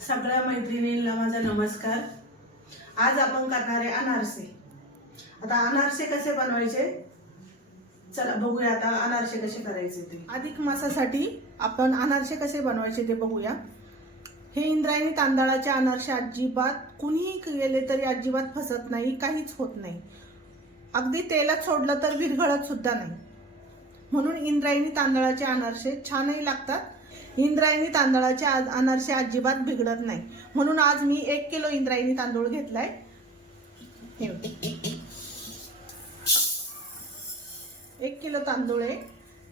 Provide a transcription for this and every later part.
सगळ्या मैत्रिणींना माझा नमस्कार। आज आपण करणार आहे अनारसे। आता अनारसे कसे बनवायचे चला बघूया। आता अनारसे कसे करायचे ते अधिक मासासाठी आपण अनारसे कसे बनवायचे ते बघूया। हे इंद्रायणी तांदळाचे अनारसे अजिबात कुणीही केले तरी अजिबात फसत नाही, काहीच होत नाही। अगदी तेलात सोडलं तर विरघळत सुद्धा नाही। म्हणून इंद्रायणी तांदळाचे अनारसे छानही लागतात। इंद्रायणी तांदळाचे अनारसे अजिबात बिघडत नाही। म्हणून आज मी 1 किलो इंद्रायणी तांदूळ घेतलाय। हे 1 किलो तांदूळ आहे।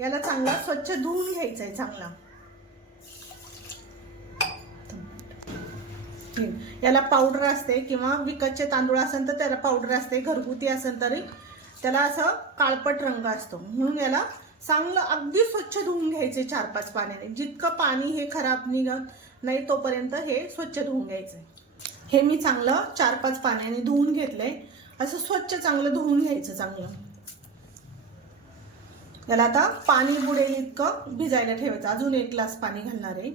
याला चांगला स्वच्छ धुवून घ्यायचा आहे चांगला। याला पावडर असते किंवा विकतचे तांदूळ असेल तर त्याला पावडर असते, घरगुती असेल तरी त्याला असं काळपट रंग असतो। म्हणून याला चांगलं अगदी स्वच्छ धुवून घ्यायचे 4-5 पाण्याने। जितकं पाणी हे खराब निघत नाही तोपर्यंत हे स्वच्छ धुवून घ्यायचे। हे मी चांगलं 4-5 पाण्याने धुवून घेतलंय। असं स्वच्छ चांगलं धुवून घ्यायचं चांगलं। याला आता पाणी बुडेल इतकं भिजायला ठेवायचं। अजून 1 ग्लास पाणी घालणार आहे।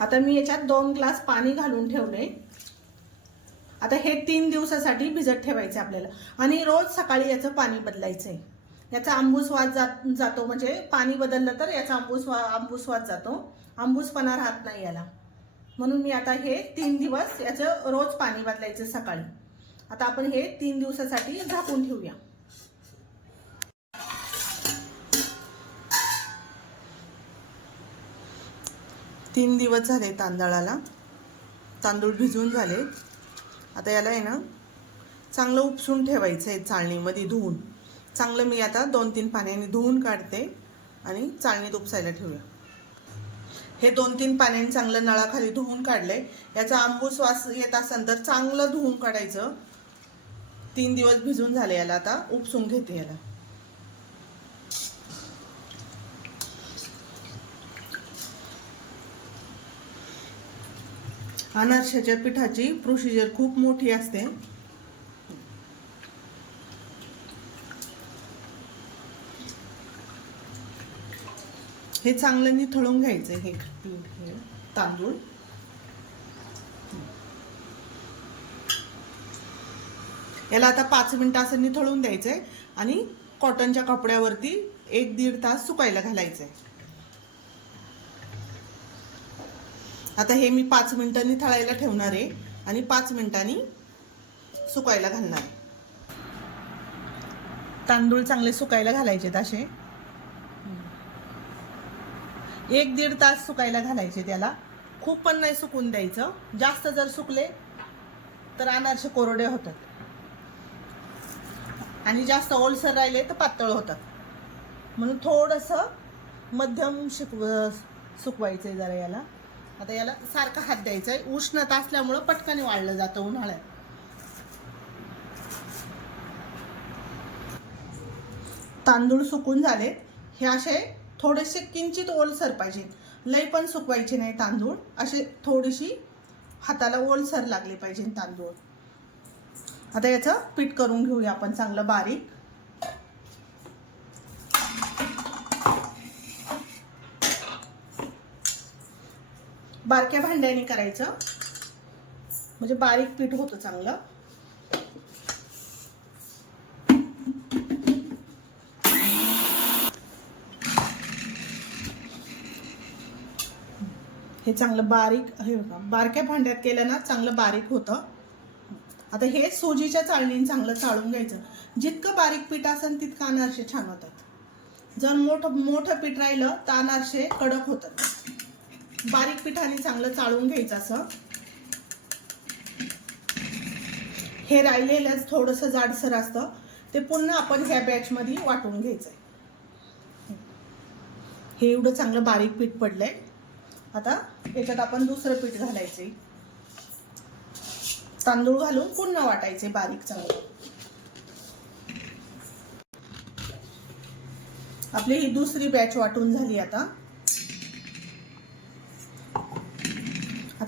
आता मी याच्यात 2 ग्लास पाणी घालून ठेवले। आता हे 3 दिवसासाठी भिजत ठेवायचे आपल्याला आणि रोज सकाळी याचं पाणी बदलायचंय। याचा आंबूस वास जातो, म्हणजे पाणी बदललं तर याचा आंबूस वास जातो, आंबूसपणा राहत नाही याला। म्हणून मी आता हे 3 दिवस याचं रोज पाणी बदलायचं सकाळी। आता आपण हे 3 दिवसासाठी झाकून ठेवूया। 3 दिवस झाले तांदळाला, तांदूळ भिजून झाले। आता याला आहे ना चांगलं उपसून ठेवायचं आहे चाळणीमध्ये धुवून। चांगलं मी आता 2-3 पाण्याने धुवून काढते आणि चाळणीत उपसायला ठेवूया। हे 2-3 पाण्याने चांगलं नळाखाली धुवून काढले। याचा आंबूस वास येत असेल तर चांगलं धुवून काढायचं। 3 दिवस भिजून झाले, याला आता उपसून घेते याला। अनारशाच्या पिठाची प्रोसिजर खूप मोठी असते। हे चांगलं निथळून घ्यायचं हे पीठ, हे तांदूळ। याला आता 5 मिनिटं असं निथळून द्यायचंय आणि कॉटनच्या कपड्यावरती 1-1.5 तास सुकायला घालायचंय। आता हे मी 5 मिनिटं निथळायला ठेवणार आहे आणि 5 मिनिटांनी सुकायला घालणार आहे। तांदूळ चांगले सुकायला घालायचे असे 1-1.5 तास सुकायला घालायचे। त्याला खूप पण नाही सुकून द्यायचं, जास्त जर सुकले तर अनारसे कोरडे होतात आणि जास्त ओलसर राहिले तर पातळ होतात। म्हणून थोडंसं मध्यम सुकवायचंय जरा याला। आता याला सारखा हात द्यायचा आहे, उष्णता असल्यामुळे पटकन वाळलं जातं उन्हाळ्यात। तांदूळ सुकून झाले, हे असे थोडेसे किंचित ओलसर पाहिजे, लई पण सुकवायचे नाही तांदूळ। असे थोडीशी हाताला ओलसर लागले पाहिजे तांदूळ। आता याचं पीठ करून घेऊया आपण चांगलं बारीक। बारक्या भांड्याने करायचं म्हणजे बारीक पीठ होतं चांगलं। हे चांगलं बारीक, हे बारक्या भांड्यात केलं ना चांगलं बारीक होतं। आता हे सोजीच्या चाळणीने चांगलं चाळून घ्यायचं। जितकं बारीक पीठ असेल तितकं अनारसे छान होतात। जर मोठं पीठ राहिलं तर अनारसे कडक होतात। बारीक पिठाने चांगलं चाळून घ्यायचं असं। हे राहिलेलं थोडंसं जाडसर असतं ते पुन्हा आपण ह्या बॅच मध्ये वाटून घ्यायचंय। हे एवढं चांगलं बारीक पीठ पडलंय। आता याच्यात आपण दुसरं पीठ घालायचंय, तांदूळ घालून पुन्हा वाटायचे बारीक चांगलं। आपली ही दुसरी बॅच वाटून झाली। आता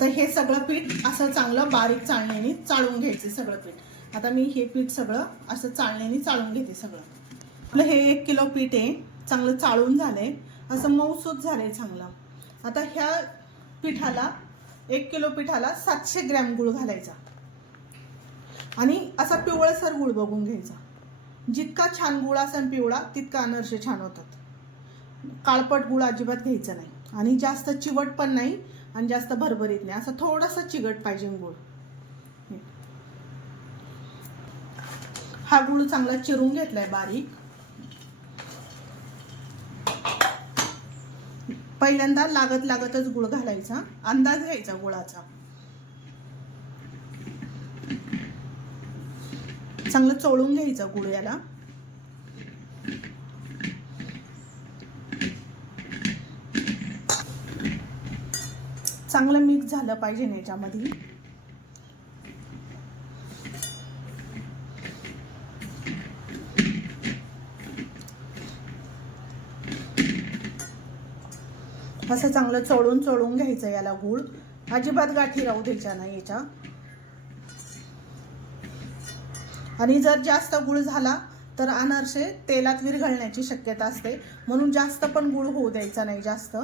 हे सगळं पीठ असं चांगलं बारीक चाळणीने चाळून घ्यायचे सगळं पीठ। आता मी हे पीठ सगळं असं चाळणीने चाळून घेते सगळं। आपलं हे 1 किलो पीठ आहे, चांगलं चाळून झालंय, असं मऊसूत झालंय चांगलं। आता ह्या पिठाला 1 किलो पिठाला 700 ग्रॅम गुळ घालायचा आणि असा पिवळसर गुळ बघून घ्यायचा. जितका छान गुळ असेल पिवळा तितका अनारसे छान होतात. काळपट गुळ अजिबात घ्यायचा नाही आणि जास्त चिवट पण नाही आणि जास्त भरभरीत नाही, असं थोडासा चिकट पाहिजे गुळ. हा गुळ चांगला चिरून घेतलाय बारीक. पहिल्यांदा लागतच गुळ घालायचा, अंदाज घ्यायचा गुळाचा. चांगलं चोळून घ्यायचा गुळ याला. चांगलं मिक्स झालं पाहिजे याच्यामध्ये. असं चांगलं चोळून घ्यायचं याला गुळ. अजिबात गाठी राहू द्यायच्या नाही याच्या. आणि जर जास्त गुळ झाला तर अनारसे तेलात विरघळण्याची शक्यता असते, म्हणून जास्त पण गुळ होऊ द्यायचा नाही. जास्त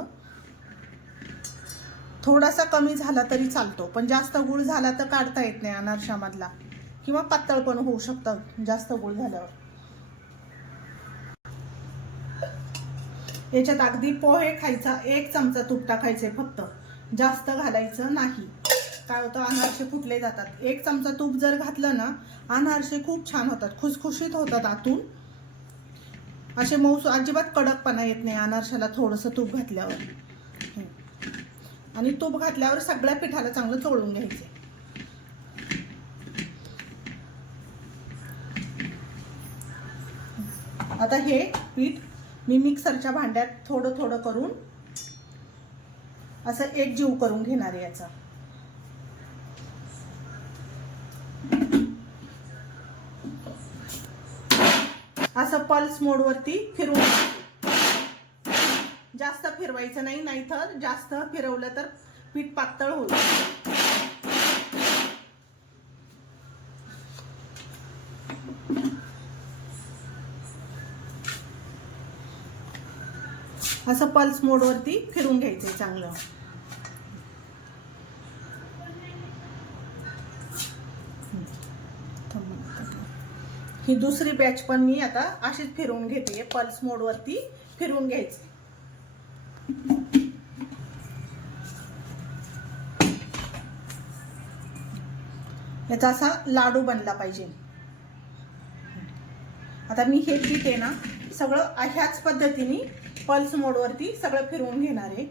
थोडासा कमी झाला तरी चालतो, पण जास्त गुळ झाला तर काढता येत नाही अनारशामधला, किंवा पातळ पण होऊ शकतं जास्त गुळ झाल्यावर. याच्यात अगदी पोहे खायचा 1 चमचा तूप टाकायचे फक्त, जास्त घालायचं नाही. काय होतं, अनारसे फुटले जातात. 1 चमचा तूप जर घातलं ना, अनारसे खूप छान होतात, खुसखुशीत होतात आतून. असे मऊ, अजिबात कडकपणा येत नाही अनारशाला थोडंसं तूप घातल्यावर. आणि तूप घातल्यावर सगळ्या पिठाला चांगलं चोळून घ्यायचं. आता हे पीठ मी मिक्सरच्या भांड्यात थोडं करून असं एकजीव करून घेणार आहे. याचा असं पल्स मोड वरती फिरवून, जास्त फिरवायचं नाही, नाहीतर जास्त फिरवलं तर पीठ पातळ होईल. असं पल्स मोड वरती फिरवून घ्यायचंय चांगलं. ही दुसरी बॅच पण मी आता अशीच फिरवून घेते. पल्स मोड वरती फिरवून घ्यायचं. याचा असा लाडू बनला पाहिजे. आता मी हे पीठ आहे ना सगळं अशाच पद्धतीने पल्स मोड वरती सगळं फिरवून घेणार आहे.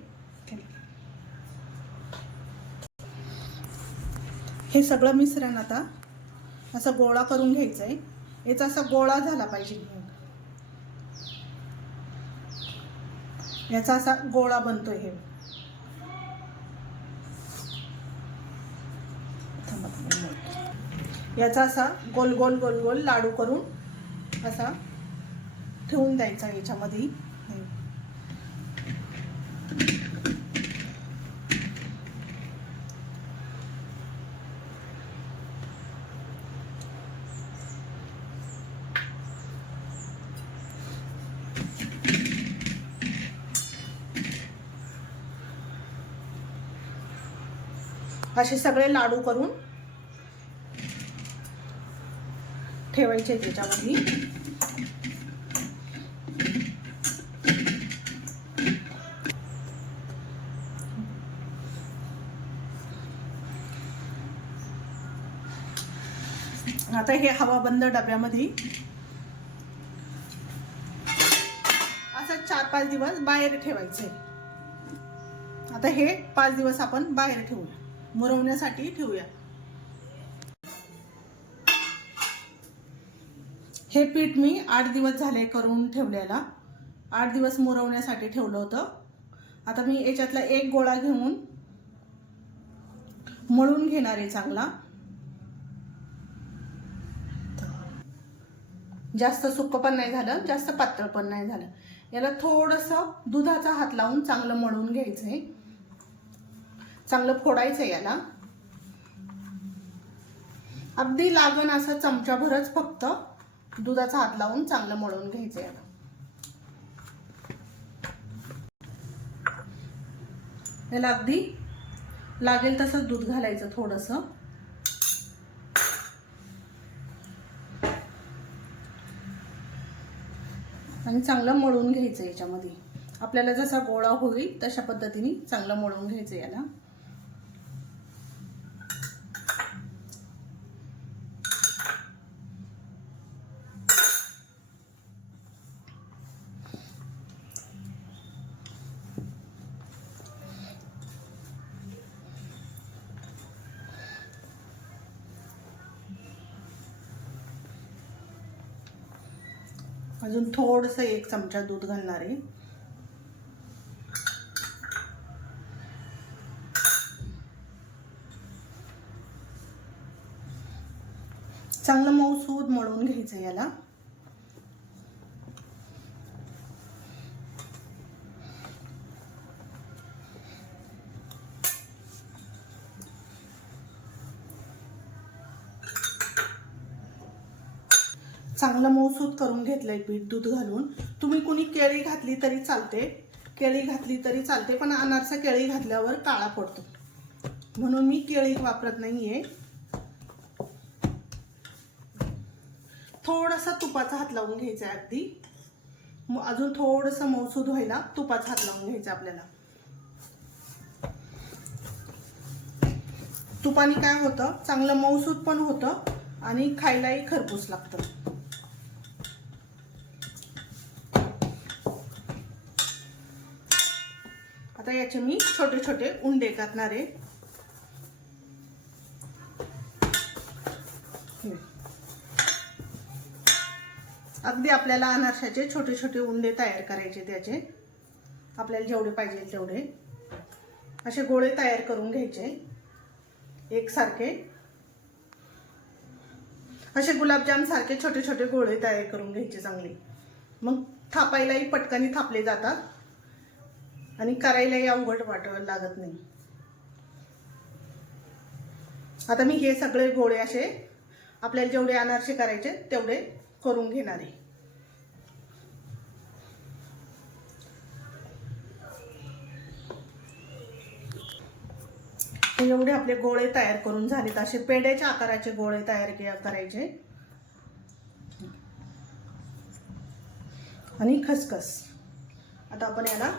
हे सगळं मिश्रण आता असं गोळा करून घ्यायचंय. याचा असा गोळा झाला पाहिजे. याचा असा गोळा बनतोय. हे याचा असा गोल गोल लाडू करून असा ठेवून द्यायचा याच्यामध्ये. असे सगळे लाडू करून ठेवायचे त्याच्यामध्ये. आता हे हवाबंद डब्यामध्ये असं 4-5 दिवस बाहेर ठेवायचे. आता हे 5 दिवस आपण बाहेर ठेवूया, मुरवण्यासाठी ठेवूया. हे पीठ मी 8 दिवस झाले करून ठेवलेला. 8 दिवस मुरवण्यासाठी ठेवलं होतं. आता मी याच्यातला एक गोळा घेऊन मळून घेणार आहे चांगला. जास्त सुक्क पण नाही झालं, जास्त पातळ पण नाही झालं. याला थोडंसं दुधाचा हात लावून चांगलं मळून घ्यायचंय. चांगलं फोडायचंय याला. अगदी लागण असं चमचाभरच फक्त दुधाचा हात लावून चांगलं मळून घ्यायचंय याला. याला अगदी लागेल तसं दूध घालायचं थोडंसं. आणि चांगलं मळून घ्यायचं. याच्यामध्ये आपल्याला जसा गोळा होईल तशा पद्धतीने चांगलं मळून घ्यायचं याला. अजून थोडंसं 1 चमचा दूध घालणार आहे. चांगलं मऊसूद मळून घ्यायचं याला. चांगलं मऊसूद करून घेतलंय पीठ दूध घालून. तुम्ही कुणी केळी घातली तरी चालते, केळी घातली तरी चालते, पण अनारसा केळी घातल्यावर काळा पडतो म्हणून मी केळी वापरत नाहीये. थोडासा तुपाचा हात लावून घ्यायचा आहे अगदी. अजून थोडंसं मऊसूद व्हायला तुपाचा हात लावून घ्यायचा आपल्याला. तुपाने काय होतं, चांगलं मऊसूद पण होतं आणि खायलाही खरपूस लागतं. आता याचे मी छोटे छोटे उंडे करणार आहे. अगदी आपल्याला अनारशाचे छोटे छोटे उंडे तयार करायचे. त्याचे आपल्याला जेवढे पाहिजे तेवढे असे गोळे तयार करून घ्यायचे एकसारखे. असे गुलाबजाम सारखे छोटे छोटे गोळे तयार करून घ्यायचे चांगले. मग थापायलाही पटकन थापले जातात आणि करायलाही अवघड वाटायला लागत नाही. आता मी हे सगळे गोळे असे आपल्याला जेवढे अनारसे करायचे तेवढे करून घेणार आहे. एवढे आपले गोळे तयार करून झालेत. असे पेढ्याच्या आकाराचे गोळे तयार करायचे. आणि खसखस आता आपण याला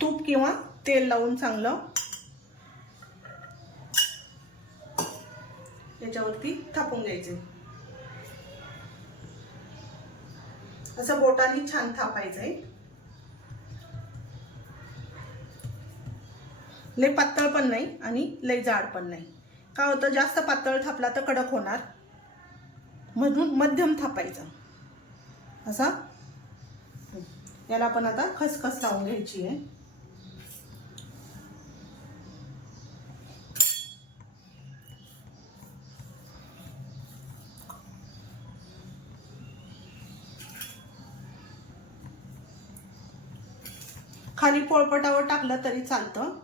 तूप किंवा तेल लावून चांगलं याच्यावरती थापून घ्यायचे. असं बोटाने छान थापायचंय. लय पातळ पण नाही आणि लय जाड पण नाही. काय होतं, जास्त पातळ थापला तर कडक होणार, म्हणून मध्यम थापायचं असा. याला आपण आता खसखस लावून घ्यायची आहे. खाली पोळपटावर टाकलं तरी चालतं.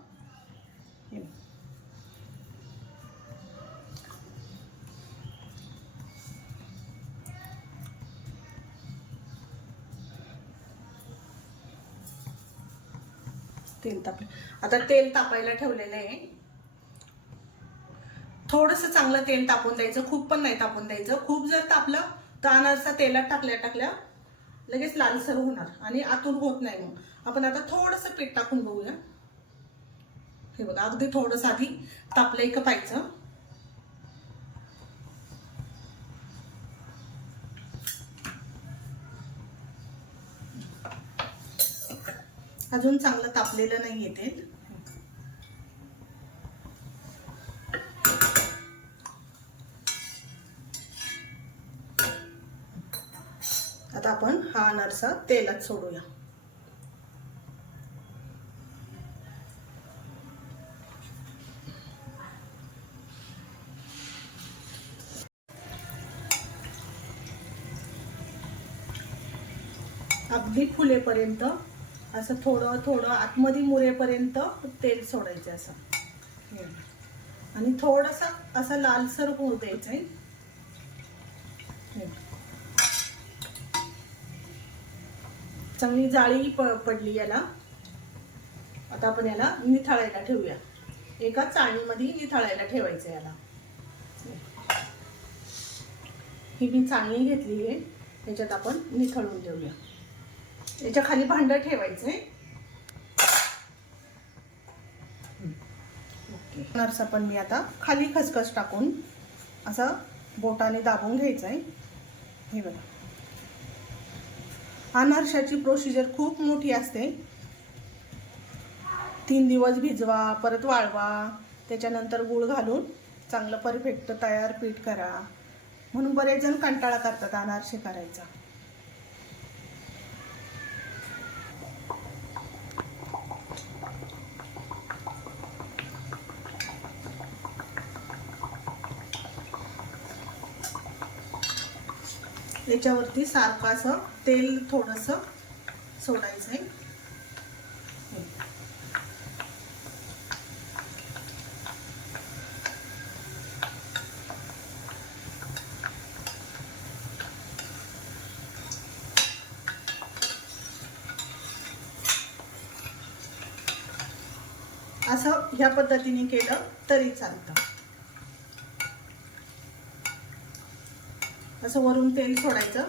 तेल तापले. आता तेल तापायला ठेवलेलं आहे. थोडंसं चांगलं तेल तापून द्यायचं, खूप पण नाही तापून द्यायचं. खूप जर तापलं तर अनारसा तेलात टाकल्या टाकल्या लगेच लालसर होणार आणि आतून होत नाही. मग आपण आता थोडंसं पीठ टाकून बघूया. हे बघा, अगदी थोडंसं आधी तापलंय का पाहायचं. अजून चांगलं तापलेलं नाहीये तेल. आता आपण हा अनारसा तेलात सोडूया. अगदी फुलेपर्यंत असं थोडं थोडं आतमध्ये मुरेपर्यंत तेल सोडायचं असं. आणि थोडंसं असं लालसर होऊ द्यायचंय. चांगली जाळी पडली याला. आता आपण याला निथळायला ठेवूया. एका चाळणीमध्ये निथळायला ठेवायचं याला. ही मी चाळणी घेतली आहे, याच्यात आपण निथळून देऊया. याच्या खाली भांड ठेवायचंय. अनारसा पण मी आता खाली खसखस टाकून असं बोटाने दाबून घ्यायचंय. हे बघा, अनारशाची प्रोसिजर खूप मोठी असते. 3 दिवस भिजवा, परत वाळवा, त्याच्यानंतर गूळ घालून चांगलं परफेक्ट तयार पीठ करा. म्हणून बरेच जण कंटाळा करतात अनारसे करायचा. याच्यावरती सारखं असं तेल थोडंसं सोडायचंय. असं ह्या पद्धतीने केलं तरी चालतं. असं वरून तेल सोडायचं,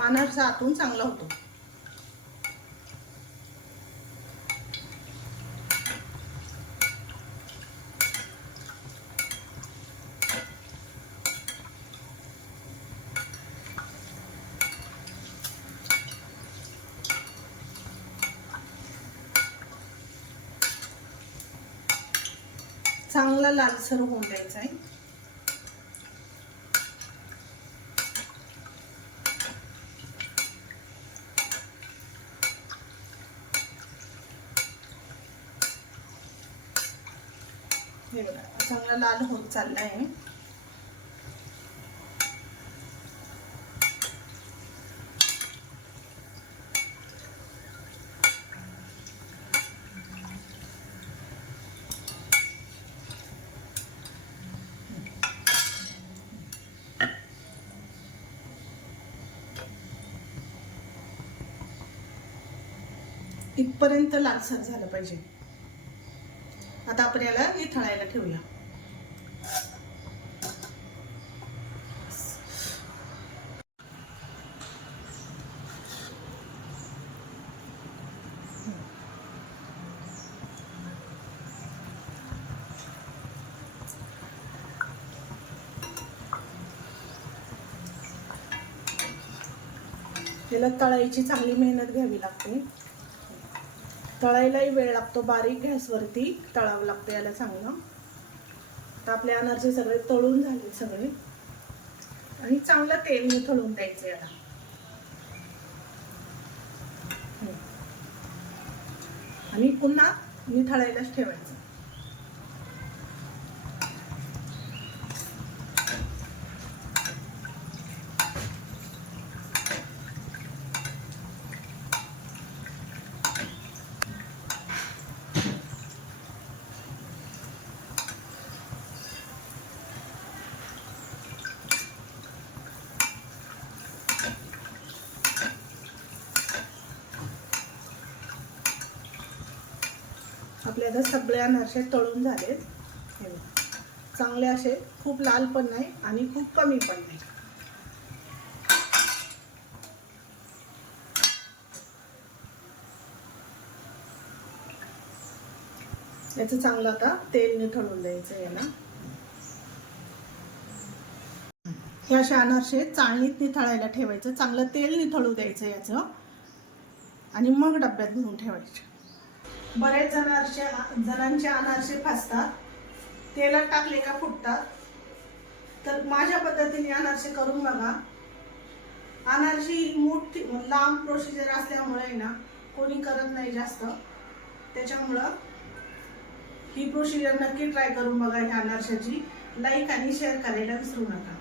अनारसा आतून चांगला होतो. चांगला लालसर होऊन द्यायचा आहे. हे बघा, चांगला लाल होत चालला आहे. इथपर्यंत लालसर झालं पाहिजे. आता आपण याला निथळायला ठेवूया. त्याला तळायची चांगली मेहनत घ्यावी लागते. तळायलाही वेळ लागतो, बारीक गॅसवरती तळावं लागतं याला चांगलं. तर आपले अनारसे सगळे तळून झाले सगळे, आणि चांगलं तेल निथळून द्यायचं याला. आणि पुन्हा निथळायलाच ठेवायचं. आपले आता सगळे अनारसे तळून झालेत. हे चांगले असे, खूप लाल पण नाही आणि खूप कमी पण नाही. याचं चांगलं आता तेल निथळून द्यायचं याला. हे असे अनारसे चाळणीत निथळायला ठेवायचं, चांगलं तेल निथळू द्यायचं याचं, आणि मग डब्यात भरून ठेवायचे. बरेच जणांचे अनारसे फासतात, तेलात टाकले का फुटतात. तर माझ्या पद्धतीने अनारसे करून बघा. अनारशी मोठी लांब प्रोसिजर असल्यामुळे ना कोणी करत नाही जास्त, त्याच्यामुळं ही प्रोसिजर नक्की ट्राय करून बघा ह्या अनारशाची. लाईक आणि शेअर करायला विसरू नका.